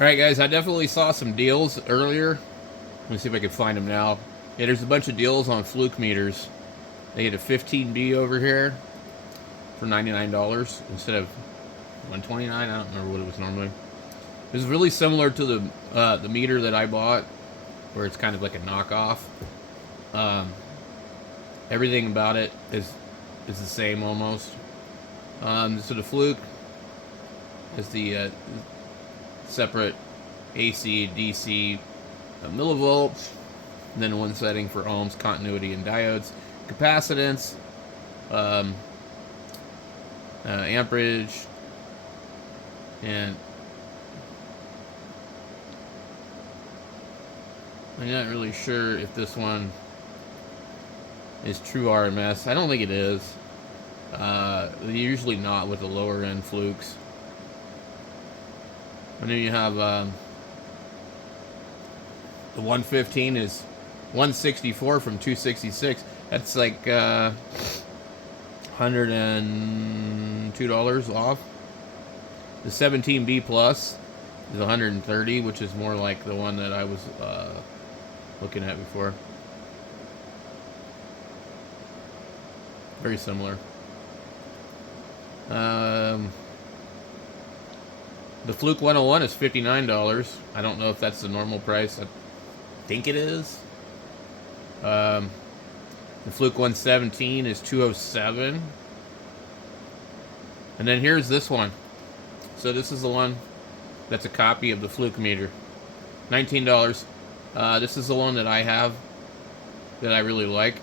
Alright guys, I definitely saw some deals earlier. Let me see if I can find them now. Yeah, there's a bunch of deals on Fluke meters. They get a 15B over here for $99 instead of $129. I don't remember what it was normally. It was really similar to the meter that I bought, where it's kind of like a knockoff. Um, Everything about it is the same almost. So the Fluke is the separate AC, DC, millivolts, and then one setting for ohms, continuity, and diodes, capacitance, um, amperage, and I'm not really sure if this one is true RMS. I don't think it is. Usually not with the lower end Flukes. And then you have the 115 is 164 from 266. That's like $102 off. The 17B plus is 130, which is more like the one that I was looking at before. Very similar. The Fluke 101 is $59. I don't know if that's the normal price. I think it is. The Fluke 117 is $207. And then here's this one. So this is the one that's a copy of the Fluke meter. $19. This is the one that I have that I really like.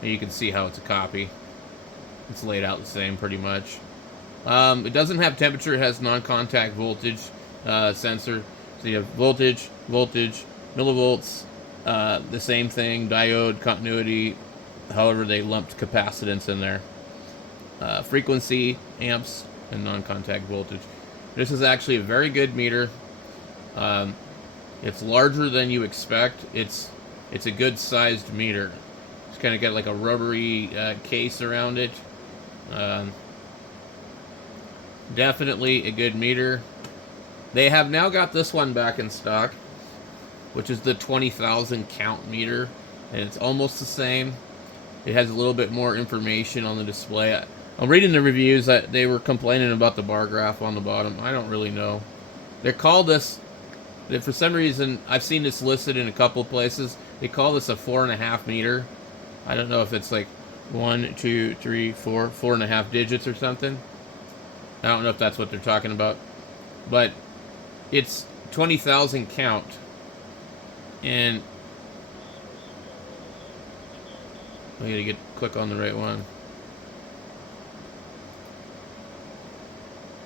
And you can see how it's a copy. It's laid out the same pretty much. It doesn't have temperature. It has non-contact voltage sensor. So you have voltage, millivolts, the same thing, diode, continuity. However, they lumped capacitance in there. Frequency, amps, and non-contact voltage. This is actually a very good meter. It's larger than you expect. It's a good sized meter. It's kind of got like a rubbery case around it. Definitely a good meter. They have now got this one back in stock, which is the 20,000 count meter, and it's almost the same. It has a little bit more information on the display. I'm reading the reviews that they were complaining about the bar graph on the bottom. I don't really know. They call this, for some reason, I've seen this listed in a couple places. They call this a 4.5 meter. I don't know if it's like 1, 2, 3, 4, 4.5 digits or something. I don't know if that's what they're talking about. But it's 20,000 count. And I gotta click on the right one.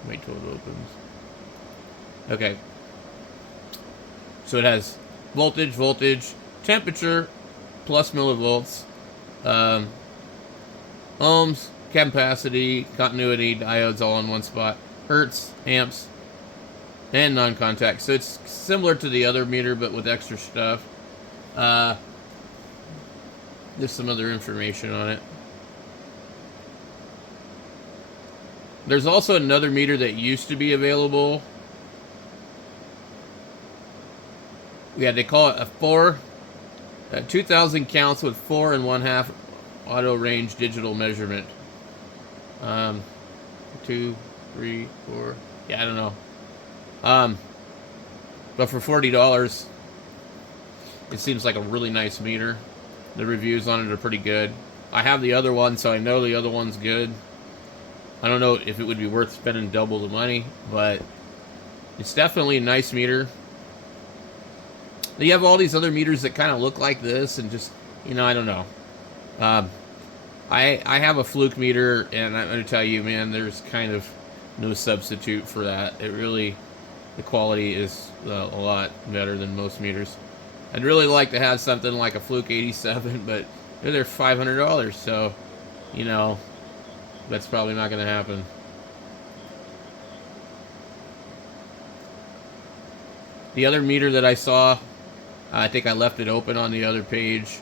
Wait till it opens. Okay. So it has voltage, temperature, plus millivolts, ohms, capacity, continuity, diodes all in one spot, hertz, amps, and non-contact. So it's similar to the other meter, but with extra stuff. There's some other information on it. There's also another meter that used to be available. Yeah, they call it a 2,000 counts with 4.5 auto range digital measurement. 2, 3, 4. Yeah, I don't know. But for $40, it seems like a really nice meter. The reviews on it are pretty good. I have the other one, so I know the other one's good. I don't know if it would be worth spending double the money, but it's definitely a nice meter. You have all these other meters that kind of look like this, and just, I don't know. I have a Fluke meter, and I'm going to tell you, man, there's kind of no substitute for that. The quality is a lot better than most meters. I'd really like to have something like a Fluke 87, but they're $500, so, that's probably not going to happen. The other meter that I saw, I think I left it open on the other page.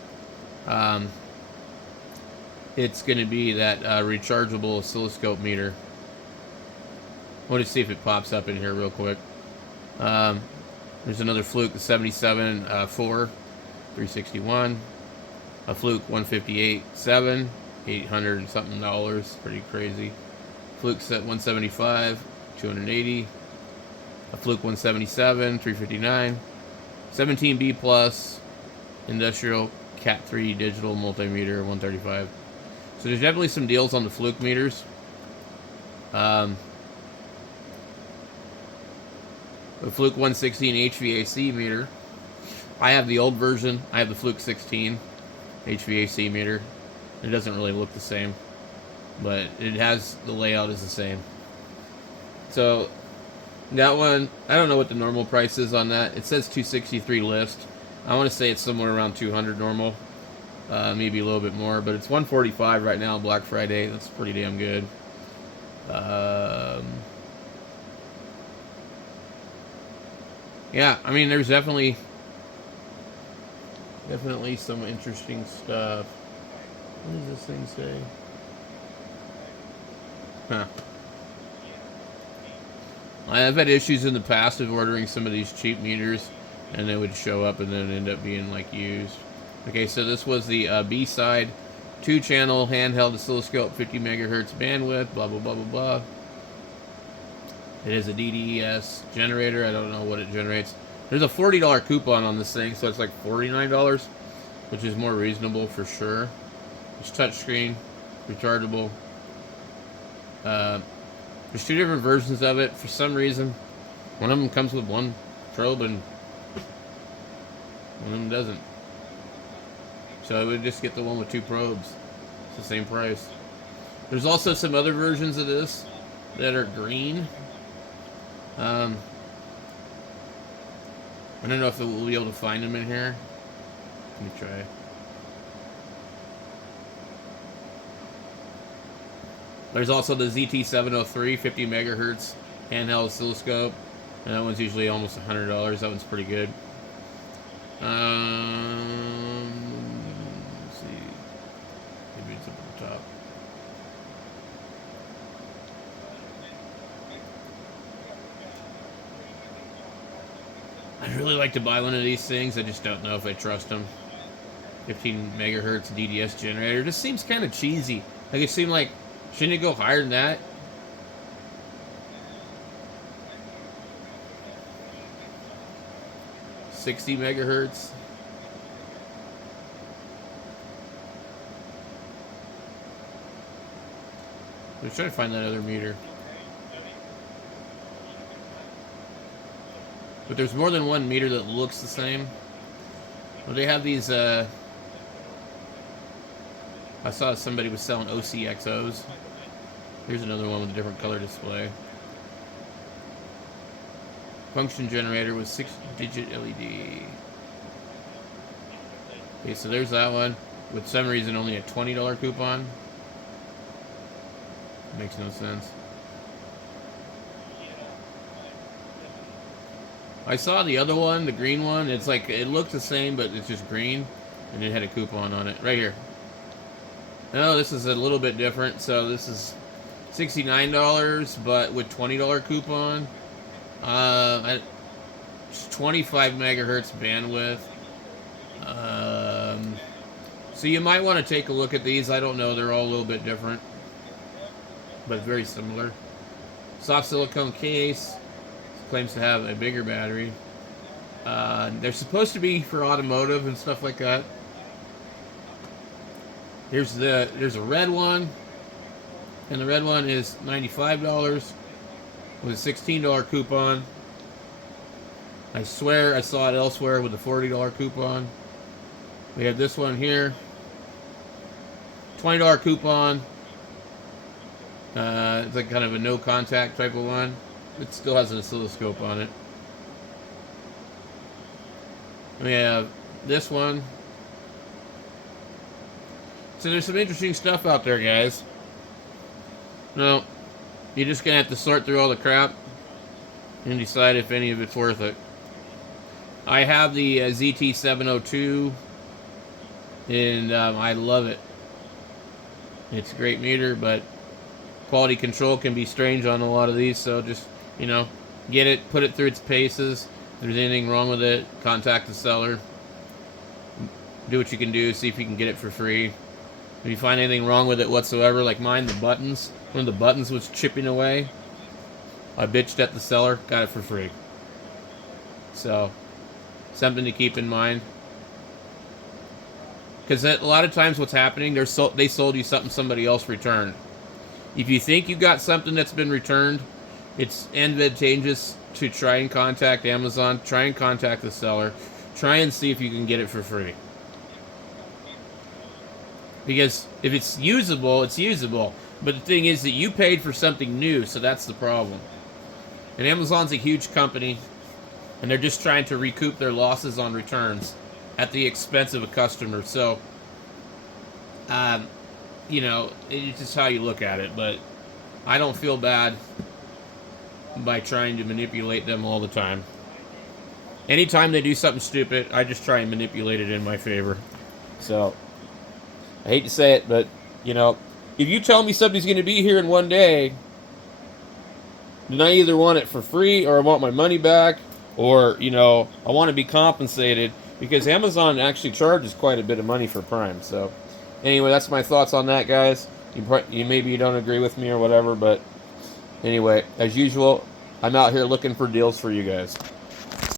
It's going to be that rechargeable oscilloscope meter. I want to see if it pops up in here real quick. There's another Fluke, the 77 4, 361. A Fluke 158 7, 800 and something dollars, pretty crazy. Fluke set 175, 280. A Fluke 177, 359. 17B plus industrial Cat 3 digital multimeter 135. So there's definitely some deals on the Fluke meters. The Fluke 116 HVAC meter. I have the old version. I have the Fluke 16 HVAC meter. It doesn't really look the same, but it has, the layout is the same. So that one, I don't know what the normal price is on that. It says 263 list. I want to say it's somewhere around 200 normal, maybe a little bit more, but it's 145 right now, Black Friday. That's pretty damn good. Yeah, I mean, there's definitely some interesting stuff. What does this thing say? Huh. I've had issues in the past of ordering some of these cheap meters, and they would show up and then end up being like used. Okay, so this was the B side, 2-channel handheld oscilloscope, 50 megahertz bandwidth, blah blah blah blah blah. It is a DDES generator. I don't know what it generates. There's a $40 coupon on this thing, so it's like $49, which is more reasonable for sure. It's touchscreen, rechargeable. There's 2 different versions of it. For some reason, one of them comes with 1 probe and one of them doesn't. So I would just get the one with 2 probes. It's the same price. There's also some other versions of this that are green. I don't know if we'll be able to find them in here. Let me try. There's also the ZT703 50 megahertz handheld oscilloscope, and that one's usually almost $100. That one's pretty good. Let's see. Maybe it's up at the top. I'd really like to buy one of these things. I just don't know if I trust them. 15 megahertz DDS generator. Just seems kind of cheesy. Like it seemed like, shouldn't it go higher than that? $60 megahertz. I'm trying to find that other meter. But there's more than one meter that looks the same. Well, they have these, I saw somebody was selling OCXOs. Here's another one with a different color display. Function generator with 6-digit LED. Okay, so there's that one. With some reason, only a $20 coupon. Makes no sense. I saw the other one, the green one. It's like, it looked the same, but it's just green. And it had a coupon on it. Right here. No, this is a little bit different. So this is $69, but with $20 coupon. It's 25 megahertz bandwidth. So you might want to take a look at these. I don't know. They're all a little bit different, but very similar. Soft silicone case. Claims to have a bigger battery. They're supposed to be for automotive and stuff like that. There's a red one, and the red one is $95 with a $16 coupon. I swear I saw it elsewhere with a $40 coupon. We have this one here, $20 coupon. It's like kind of a no contact type of one. It still has an oscilloscope on it. We have this one. So there's some interesting stuff out there, guys. Now, you're just going to have to sort through all the crap and decide if any of it's worth it. I have the ZT702, and I love it. It's a great meter, but quality control can be strange on a lot of these, so just, you know, get it, put it through its paces. If there's anything wrong with it, contact the seller. Do what you can do, see if you can get it for free. If you find anything wrong with it whatsoever, like mine, the buttons, one of the buttons was chipping away, I bitched at the seller, got it for free. So, something to keep in mind. Because a lot of times what's happening, they sold you something somebody else returned. If you think you got something that's been returned, it's advantageous to try and contact Amazon, try and contact the seller, try and see if you can get it for free. Because if it's usable, it's usable. But the thing is that you paid for something new, so that's the problem. And Amazon's a huge company, and they're just trying to recoup their losses on returns at the expense of a customer. So, you know, it's just how you look at it. But I don't feel bad by trying to manipulate them all the time. Anytime they do something stupid, I just try and manipulate it in my favor. So, I hate to say it, but, you know, if you tell me something's going to be here in one day, then I either want it for free or I want my money back, or, you know, I want to be compensated, because Amazon actually charges quite a bit of money for Prime. So, anyway, that's my thoughts on that, guys. Maybe you don't agree with me or whatever, but anyway, as usual, I'm out here looking for deals for you guys.